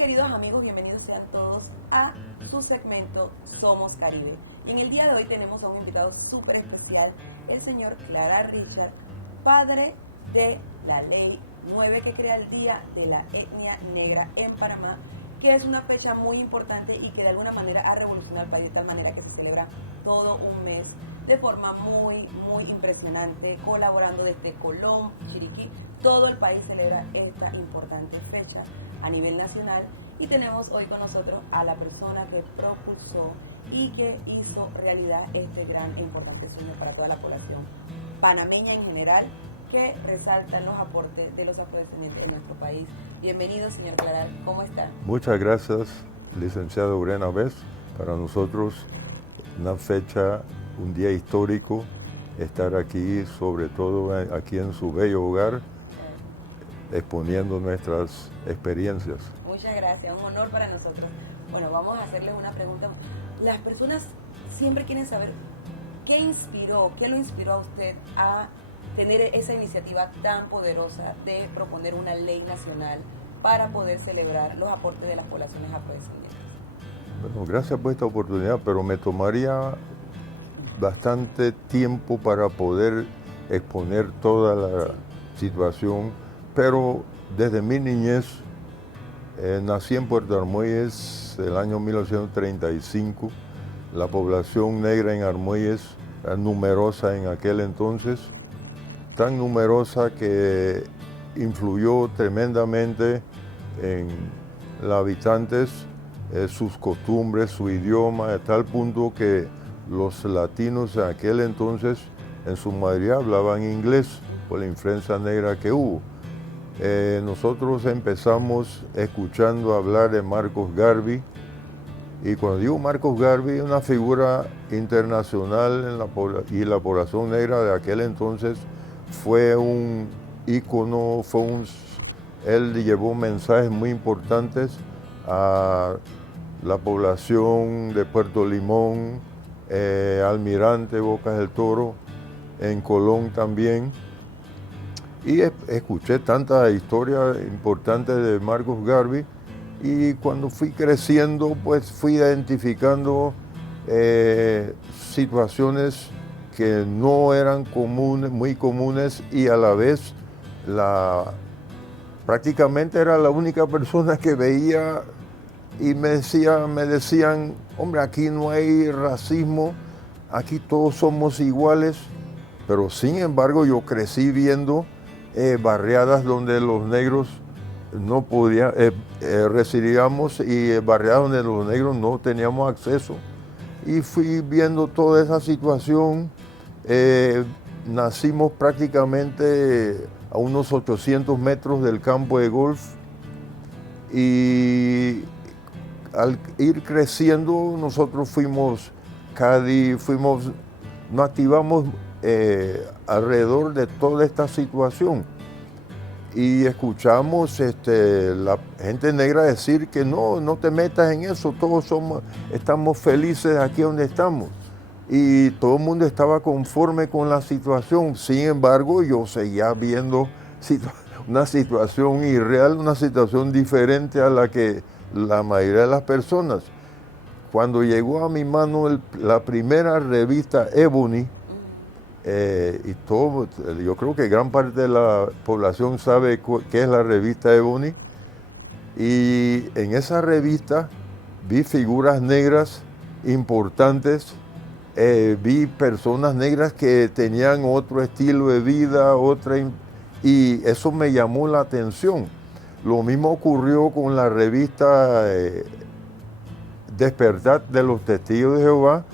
queridos amigos, bienvenidos sean todos a su segmento Somos Caribe. Y en el día de hoy tenemos a un invitado súper especial, el señor Clara Richard, padre de la Ley 9 que crea el Día de la Etnia Negra en Panamá, que es una fecha muy importante y que de alguna manera ha revolucionado el país de tal manera que se celebra todo un mes de forma muy impresionante, colaborando desde Colón, Chiriquí. Todo el país celebra esta importante fecha a nivel nacional y tenemos hoy con nosotros a la persona que propulsó y que hizo realidad este gran e importante sueño para toda la población panameña en general, que resaltan los aportes de los afrodescendientes en nuestro país. Bienvenido, señor Clara, ¿cómo está? Muchas gracias, licenciado Urena Bess. Para nosotros una fecha, un día histórico, estar aquí, sobre todo aquí en su bello hogar, exponiendo nuestras experiencias. Muchas gracias, un honor para nosotros. Bueno, vamos a hacerles una pregunta. Las personas siempre quieren saber qué lo inspiró a usted a tener esa iniciativa tan poderosa de proponer una ley nacional para poder celebrar los aportes de las poblaciones afrodescendientes. Bueno, gracias por esta oportunidad, pero me tomaría bastante tiempo para poder exponer toda la situación, pero desde mi niñez, nací en Puerto Armuelles el año 1935, la población negra en Armuelles era numerosa en aquel entonces, tan numerosa que influyó tremendamente en los habitantes, sus costumbres, su idioma, de tal punto que los latinos en aquel entonces, en su mayoría, hablaban inglés por la influencia negra que hubo. Nosotros empezamos escuchando hablar de Marcos Garvey, y cuando digo Marcos Garvey, una figura internacional y la población negra de aquel entonces fue un ícono, él llevó mensajes muy importantes a la población de Puerto Limón, Almirante, Bocas del Toro, en Colón también. Y escuché tantas historias importantes de Marcos Garvey, y cuando fui creciendo, pues fui identificando situaciones que no eran muy comunes, y a la vez prácticamente era la única persona que veía y me decían, hombre, aquí no hay racismo, aquí todos somos iguales, pero sin embargo yo crecí viendo barriadas donde los negros no podían, residíamos, y barriadas donde los negros no teníamos acceso, y fui viendo toda esa situación. Nacimos prácticamente a unos 800 metros del campo de golf, y al ir creciendo nosotros nos activamos alrededor de toda esta situación, y escuchamos la gente negra decir que no te metas en eso, todos estamos felices aquí donde estamos, y todo el mundo estaba conforme con la situación. Sin embargo, yo seguía viendo una situación irreal, una situación diferente a la que la mayoría de las personas. Cuando llegó a mi mano la primera revista Ebony, yo creo que gran parte de la población sabe qué es la revista Ebony, y en esa revista vi figuras negras importantes, vi personas negras que tenían otro estilo de vida, y eso me llamó la atención. Lo mismo ocurrió con la revista Despertar de los Testigos de Jehová.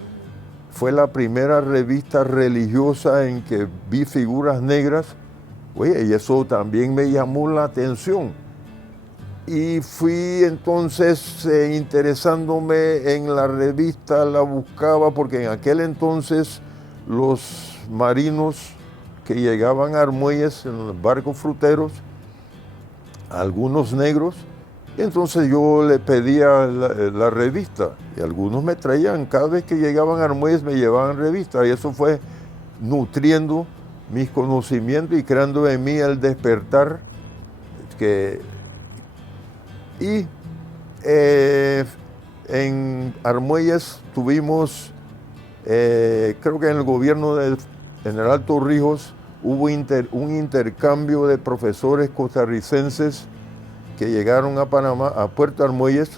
Fue la primera revista religiosa en que vi figuras negras. Oye, y eso también me llamó la atención. Y fui entonces interesándome en la revista, la buscaba, porque en aquel entonces los marinos que llegaban a Armuelles en los barcos fruteros, algunos negros, y entonces yo le pedía la revista, y algunos me traían, cada vez que llegaban a Armuelles me llevaban revista, y eso fue nutriendo mis conocimientos y creando en mí el despertar. Y En Armuelles tuvimos, creo que en el gobierno del general Torrijos hubo un intercambio de profesores costarricenses que llegaron a Panamá, a Puerto Armuelles,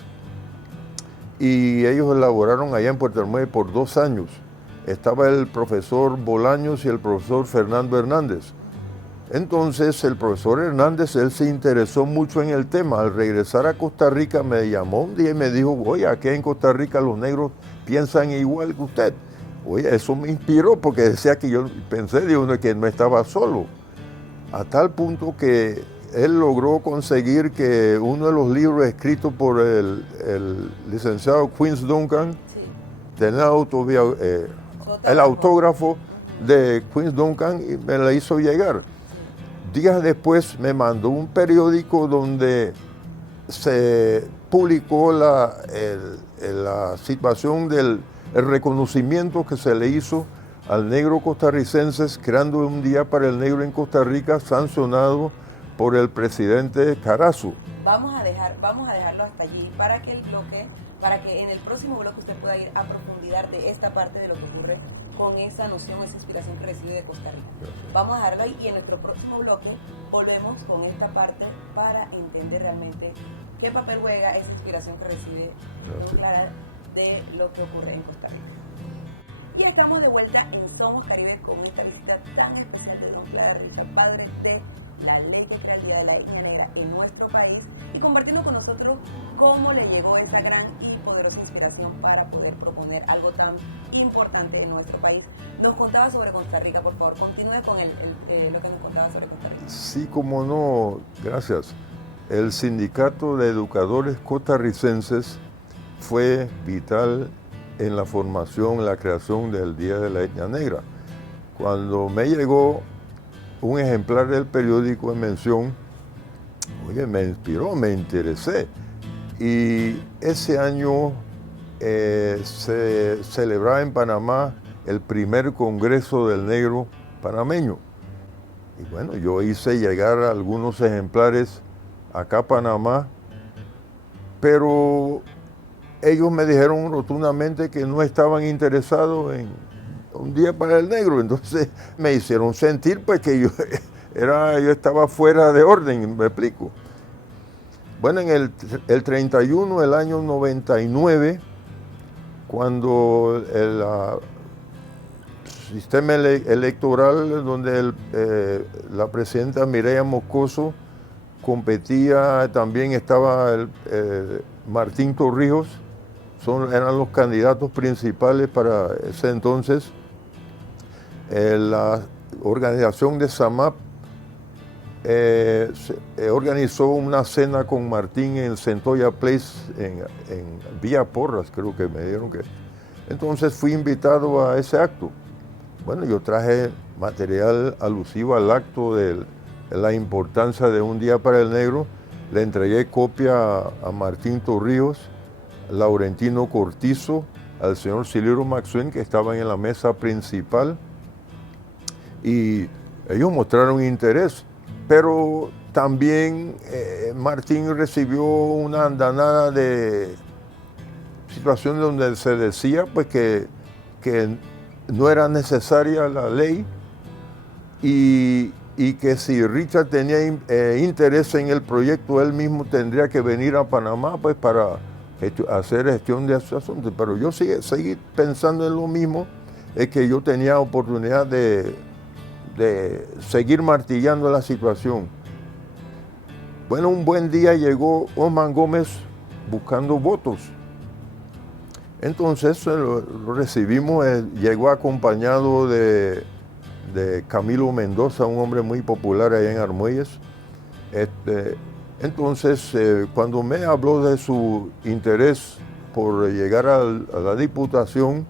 y ellos elaboraron allá en Puerto Armuelles por 2 años. Estaba el profesor Bolaños y el profesor Fernando Hernández. Entonces el profesor Hernández, él se interesó mucho en el tema. Al regresar a Costa Rica me llamó un día y me dijo, oye, aquí en Costa Rica los negros piensan igual que usted. Oye, eso me inspiró porque decía que yo pensé de uno que no estaba solo. A tal punto que él logró conseguir que uno de los libros escritos por el licenciado Quince Duncan, Sí. tenía el autógrafo de Quince Duncan y me la hizo llegar. Días después me mandó un periódico donde se publicó la situación del reconocimiento que se le hizo al negro costarricense, creando un día para el negro en Costa Rica, sancionado por el presidente Carazo. Vamos a dejarlo hasta allí para que en el próximo bloque usted pueda ir a profundidad de esta parte de lo que ocurre con esa noción, esa inspiración que recibe de Costa Rica. Gracias. Vamos a dejarlo ahí y en nuestro próximo bloque volvemos con esta parte para entender realmente qué papel juega esa inspiración que recibe don Clara de lo que ocurre en Costa Rica. Y estamos de vuelta en Somos Caribe con esta visita tan especial de don Clara Richard, padre de la ley de creatividad de la etnia negra en nuestro país, y compartiendo con nosotros cómo le llegó esa gran y poderosa inspiración para poder proponer algo tan importante en nuestro país. Nos contaba sobre Costa Rica, por favor, continúe con lo que nos contaba sobre Costa Rica. Sí, como no, gracias. El Sindicato de Educadores Costarricenses fue vital en la formación, la creación del Día de la Etnia Negra. Cuando me llegó un ejemplar del periódico en mención, oye, me inspiró, me interesé. Y ese año se celebraba en Panamá el primer Congreso del Negro panameño. Y bueno, yo hice llegar algunos ejemplares acá a Panamá, pero ellos me dijeron rotundamente que no estaban interesados en un día para el negro. Entonces me hicieron sentir pues que yo estaba fuera de orden, me explico. Bueno, en el 31 del año 99, cuando el sistema electoral donde la presidenta Mireya Moscoso competía, también estaba Martín Torrijos, eran los candidatos principales para ese entonces. La organización de SAMAP organizó una cena con Martín en Centolla Place, en Villa Porras, creo que me dieron que. Entonces fui invitado a ese acto. Bueno, yo traje material alusivo al acto de la importancia de un día para el negro. Le entregué copia a Martín Torrijos, Laurentino Cortizo, al señor Silvio Maxwell, que estaban en la mesa principal, y ellos mostraron interés, pero también Martín recibió una andanada de situaciones donde se decía pues que no era necesaria la ley y que si Richard tenía interés en el proyecto, él mismo tendría que venir a Panamá pues para hacer gestión de esos asuntos. Pero yo seguí pensando en lo mismo, es que yo tenía oportunidad de seguir martillando la situación. Bueno, un buen día llegó Osman Gómez buscando votos. Entonces lo recibimos, llegó acompañado de Camilo Mendoza, un hombre muy popular allá en Armuelles. Entonces, cuando me habló de su interés por llegar a la diputación,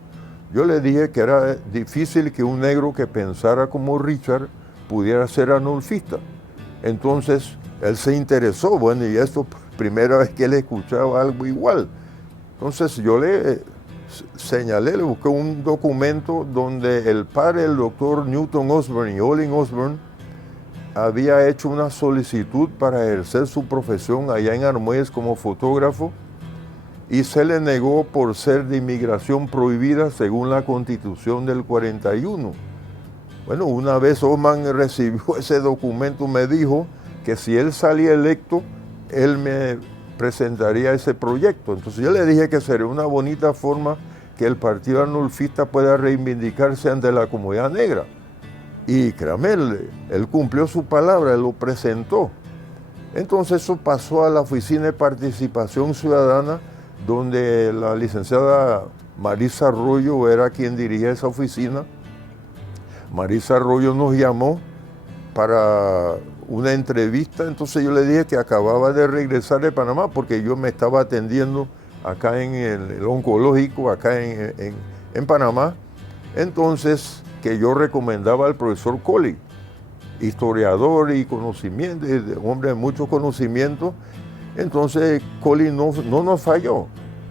yo le dije que era difícil que un negro que pensara como Richard pudiera ser anulfista. Entonces, él se interesó, bueno, y esto primera vez que él escuchaba algo igual. Entonces, yo le señalé, le busqué un documento donde el padre del doctor Newton Osborne y Olin Osborne había hecho una solicitud para ejercer su profesión allá en Armuelles como fotógrafo, y se le negó por ser de inmigración prohibida según la Constitución del 41. Bueno, una vez Osman recibió ese documento, me dijo que si él salía electo, él me presentaría ese proyecto. Entonces yo le dije que sería una bonita forma que el Partido Arnulfista pueda reivindicarse ante la comunidad negra. Y créame, él cumplió su palabra, él lo presentó. Entonces eso pasó a la Oficina de Participación Ciudadana, donde la licenciada Marisa Arroyo era quien dirigía esa oficina. Marisa Arroyo nos llamó para una entrevista, entonces yo le dije que acababa de regresar de Panamá porque yo me estaba atendiendo acá en el oncológico, acá en Panamá. Entonces, que yo recomendaba al profesor Collie, historiador y conocimiento, hombre de mucho conocimiento. Entonces Collie no nos falló.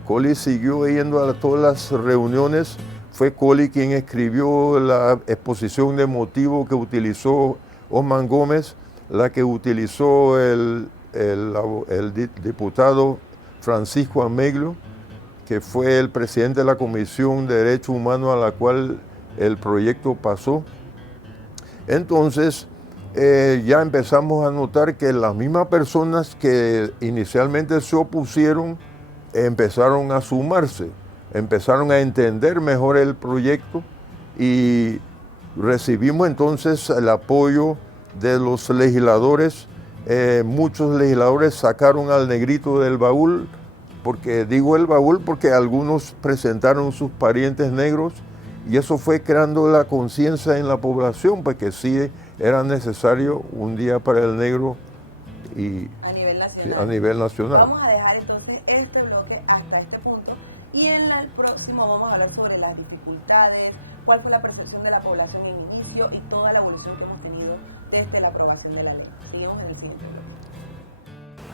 Collie siguió yendo a todas las reuniones. Fue Collie quien escribió la exposición de motivos que utilizó Osman Gómez, la que utilizó el diputado Francisco Ameglio, que fue el presidente de la Comisión de Derechos Humanos a la cual el proyecto pasó. Entonces, ya empezamos a notar que las mismas personas que inicialmente se opusieron empezaron a sumarse, empezaron a entender mejor el proyecto y recibimos entonces el apoyo de los legisladores. Muchos legisladores sacaron al negrito del baúl, porque digo el baúl porque algunos presentaron sus parientes negros y eso fue creando la conciencia en la población, pues que sí era necesario un día para el negro y a nivel nacional. Sí, a nivel nacional. Vamos a dejar entonces este bloque hasta este punto y en el próximo vamos a hablar sobre las dificultades, cuál fue la percepción de la población en inicio y toda la evolución que hemos tenido desde la aprobación de la ley. Seguimos en el siguiente bloque.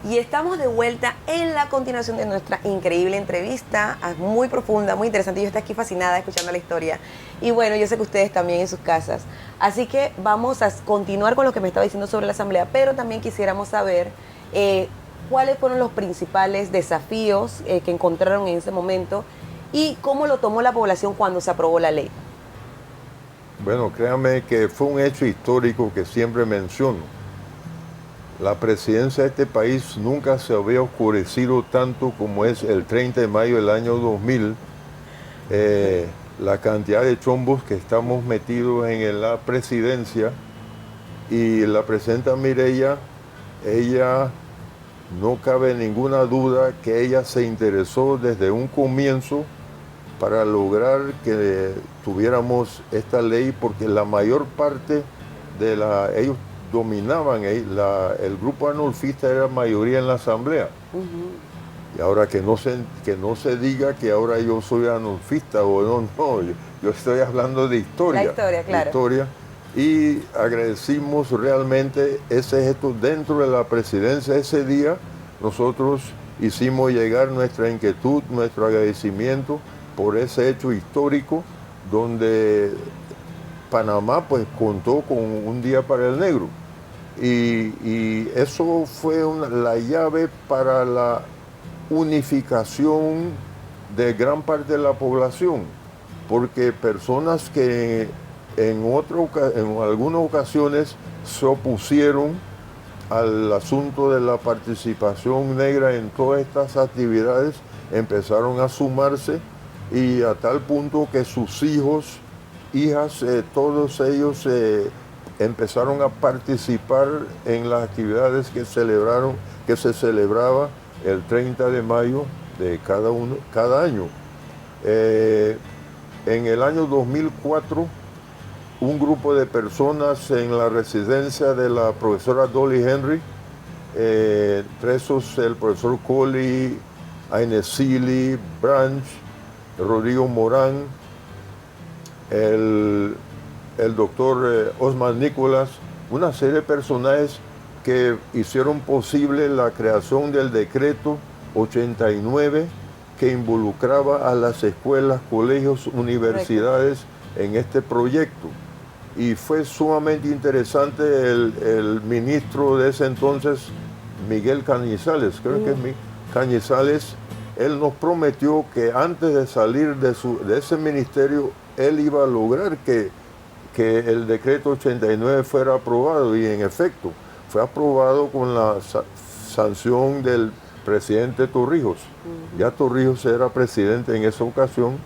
Y estamos de vuelta en la continuación de nuestra increíble entrevista, muy profunda, muy interesante. Yo estoy aquí fascinada escuchando la historia. Y bueno, yo sé que ustedes también en sus casas. Así que vamos a continuar con lo que me estaba diciendo sobre la asamblea, pero también quisiéramos saber cuáles fueron los principales desafíos que encontraron en ese momento y cómo lo tomó la población cuando se aprobó la ley. Bueno, créanme que fue un hecho histórico que siempre menciono. La presidencia de este país nunca se había oscurecido tanto como es el 30 de mayo del año 2000. La cantidad de chombos que estamos metidos en la presidencia y la presidenta Mireya, ella no cabe ninguna duda que ella se interesó desde un comienzo para lograr que tuviéramos esta ley, porque la mayor parte de ellos dominaban, el grupo arnulfista era mayoría en la asamblea. Y ahora que no se diga que ahora yo soy arnulfista o no, yo estoy hablando de historia. La historia, claro. Historia, y agradecimos realmente ese gesto dentro de la presidencia. Ese día nosotros hicimos llegar nuestra inquietud, nuestro agradecimiento por ese hecho histórico donde Panamá pues contó con un día para el negro. Y eso fue la llave para la unificación de gran parte de la población, porque personas que en algunas ocasiones se opusieron al asunto de la participación negra en todas estas actividades empezaron a sumarse, y a tal punto que sus hijos, hijas, todos ellos empezaron a participar en las actividades que se celebraba el 30 de mayo de cada año. En el año 2004, un grupo de personas en la residencia de la profesora Dolly Henry, presos el profesor Collie, Ainesili, Branch, Rodrigo Morán, el doctor Osman Nicolás, una serie de personajes que hicieron posible la creación del decreto 89 que involucraba a las escuelas, colegios, universidades en este proyecto. Y fue sumamente interesante el ministro de ese entonces, Miguel Cañizales, creo que es Cañizales, él nos prometió que antes de salir de ese ministerio, él iba a lograr que el decreto 89 fuera aprobado, y en efecto fue aprobado con la sanción del presidente Torrijos. Ya Torrijos era presidente en esa ocasión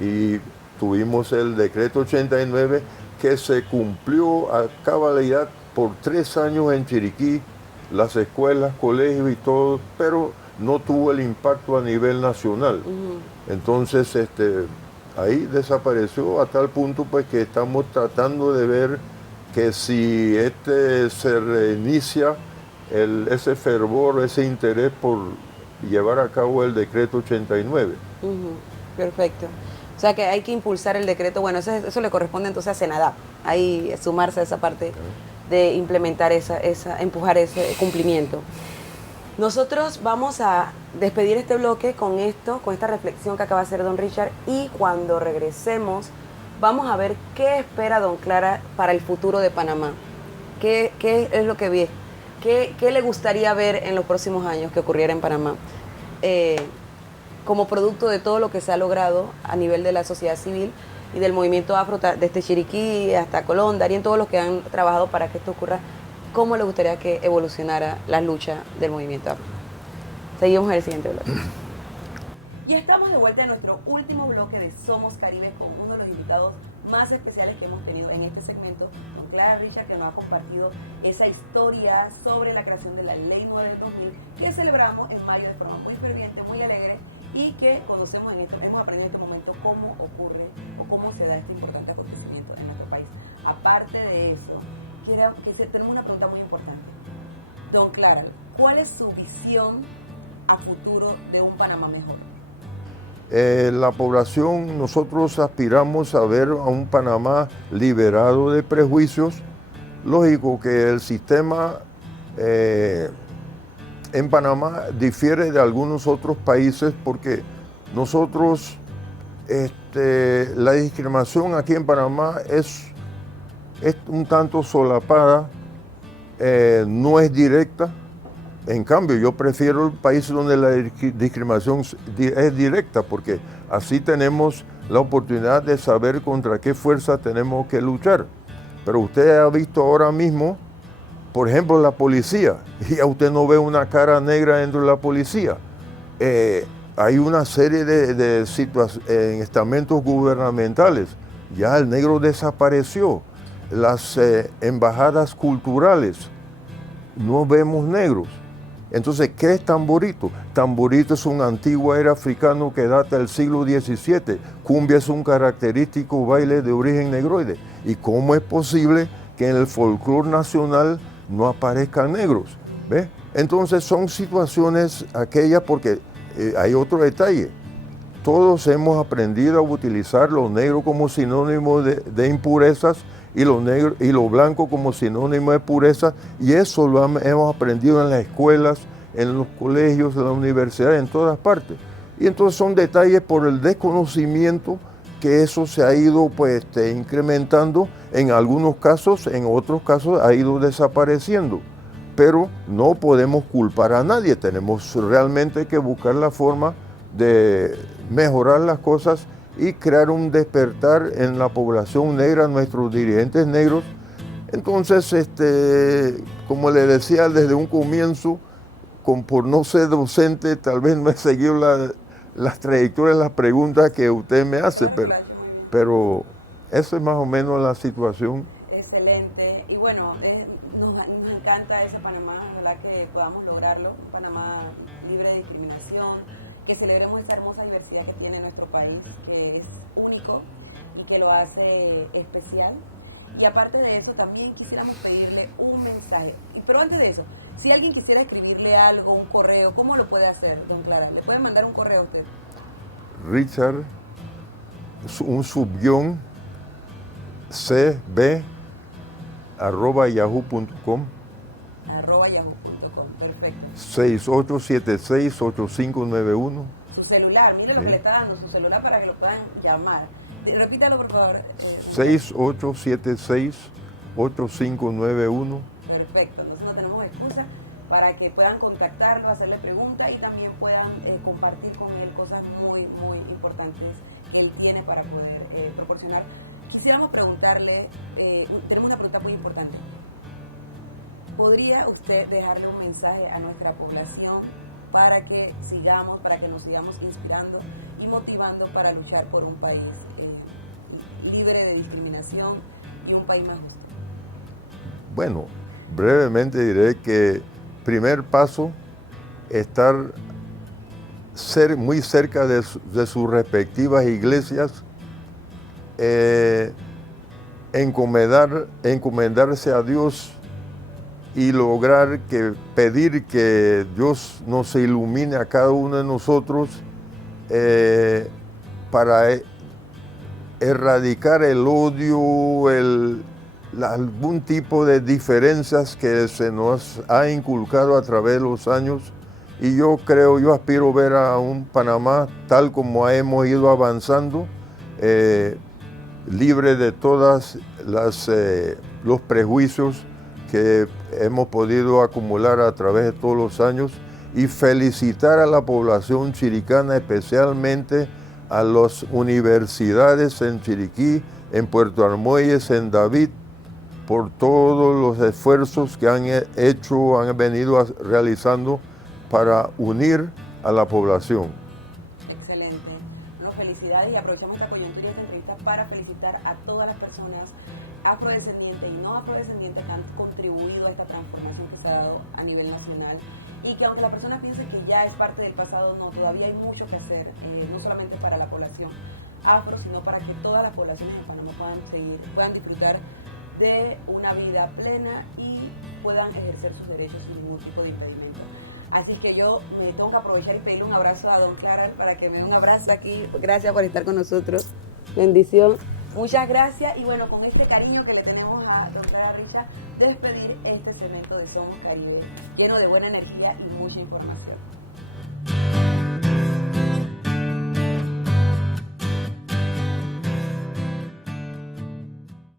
y tuvimos el decreto 89 que se cumplió a cabalidad por 3 años en Chiriquí, las escuelas, colegios y todo, pero no tuvo el impacto a nivel nacional. Entonces ahí desapareció a tal punto pues que estamos tratando de ver que si se reinicia ese fervor, ese interés por llevar a cabo el decreto 89. Perfecto. O sea que hay que impulsar el decreto. Bueno, eso le corresponde entonces a Senadap, ahí sumarse a esa parte de implementar empujar ese cumplimiento. Nosotros vamos a despedir este bloque con esta reflexión que acaba de hacer don Richard, y cuando regresemos vamos a ver qué espera don Clara para el futuro de Panamá. ¿Qué es lo que ve? ¿Qué le gustaría ver en los próximos años que ocurriera en Panamá? Como producto de todo lo que se ha logrado a nivel de la sociedad civil y del movimiento afro, desde Chiriquí hasta Colón, Darien, todos los que han trabajado para que esto ocurra, ¿cómo le gustaría que evolucionara la lucha del movimiento afro? Seguimos en el siguiente bloque. Y estamos de vuelta en nuestro último bloque de Somos Caribe con uno de los invitados más especiales que hemos tenido en este segmento, don Clara Richard, que nos ha compartido esa historia sobre la creación de la Ley 9 del 2000, que celebramos en mayo de forma muy ferviente, muy alegre, y que conocemos hemos aprendido en este momento cómo ocurre o cómo se da este importante acontecimiento en nuestro país. Aparte de eso, tenemos una pregunta muy importante. Don Clara, ¿cuál es su visión a futuro de un Panamá mejor? La población, nosotros aspiramos a ver a un Panamá liberado de prejuicios. Lógico que el sistema en Panamá difiere de algunos otros países porque nosotros, la discriminación aquí en Panamá es un tanto solapada, no es directa. En cambio, yo prefiero el país donde la discriminación es directa, porque así tenemos la oportunidad de saber contra qué fuerza tenemos que luchar. Pero usted ha visto ahora mismo, por ejemplo, la policía, y ya usted no ve una cara negra dentro de la policía. Hay una serie de situaciones en estamentos gubernamentales. Ya el negro desapareció. Las embajadas culturales, no vemos negros. Entonces, ¿qué es tamborito? Tamborito es un antiguo aire africano que data del siglo XVII. Cumbia es un característico baile de origen negroide. ¿Y cómo es posible que en el folclore nacional no aparezcan negros? ¿Ve? Entonces son situaciones aquellas porque hay otro detalle. Todos hemos aprendido a utilizar lo negro como sinónimo de impurezas y lo blanco como sinónimo de pureza, y eso lo hemos aprendido en las escuelas, en los colegios, en la universidad, en todas partes. Y entonces son detalles por el desconocimiento que eso se ha ido incrementando en algunos casos, en otros casos ha ido desapareciendo. Pero no podemos culpar a nadie, tenemos realmente que buscar la forma de mejorar las cosas y crear un despertar en la población negra, nuestros dirigentes negros. Entonces, como le decía desde un comienzo, por no ser docente, tal vez no he seguido las trayectorias, las preguntas que usted me hace, pero eso es más o menos la situación. Excelente. Y bueno, nos encanta ese Panamá, ojalá que podamos lograrlo, un Panamá libre de discriminación, que celebremos esa hermosa diversidad que tiene nuestro país, que es único y que lo hace especial. Y aparte de eso, también quisiéramos pedirle un mensaje. Pero antes de eso, si alguien quisiera escribirle algo, un correo, ¿cómo lo puede hacer, don Clara? ¿Le puede mandar un correo a usted? Richard, un subguión, cb@yahoo.com. @yahoo.com, perfecto. 6876-8591. Su celular, mire lo que le está dando, su celular para que lo puedan llamar. Repítalo, por favor. 6876-8591. Perfecto, entonces no tenemos excusa. para que puedan contactarlo, hacerle preguntas y también puedan compartir con él cosas muy, muy importantes que él tiene para poder proporcionar. Quisiéramos preguntarle, tenemos una pregunta muy importante. ¿Podría usted dejarle un mensaje a nuestra población para que nos sigamos inspirando y motivando para luchar por un país libre de discriminación y un país más justo? Bueno, brevemente diré que primer paso, ser muy cerca de sus respectivas iglesias, encomendarse a Dios y lograr pedir que Dios nos ilumine a cada uno de nosotros para erradicar el odio, algún tipo de diferencias que se nos ha inculcado a través de los años. Y yo aspiro ver a un Panamá tal como hemos ido avanzando, libre de todas los prejuicios que hemos podido acumular a través de todos los años, y felicitar a la población chiricana, especialmente a las universidades en Chiriquí, en Puerto Armuelles, en David, por todos los esfuerzos que han venido realizando para unir a la población. Excelente. Bueno, felicidades, y aprovechamos esta coyuntura y esta entrevista para felicitar a todas las personas afrodescendientes y no afrodescendientes que han contribuido a esta transformación que se ha dado a nivel nacional, y que aunque la persona piense que ya es parte del pasado, no, todavía hay mucho que hacer, no solamente para la población afro, sino para que todas las poblaciones de Panamá puedan disfrutar de una vida plena y puedan ejercer sus derechos sin ningún tipo de impedimento. Así que yo me tengo que aprovechar y pedirle un abrazo a don Clara para que me dé un abrazo aquí. Gracias por estar con nosotros. Bendición. Muchas gracias, y bueno, con este cariño que le tenemos a don Clara Richard, despedir este segmento de Somos Caribe, lleno de buena energía y mucha información.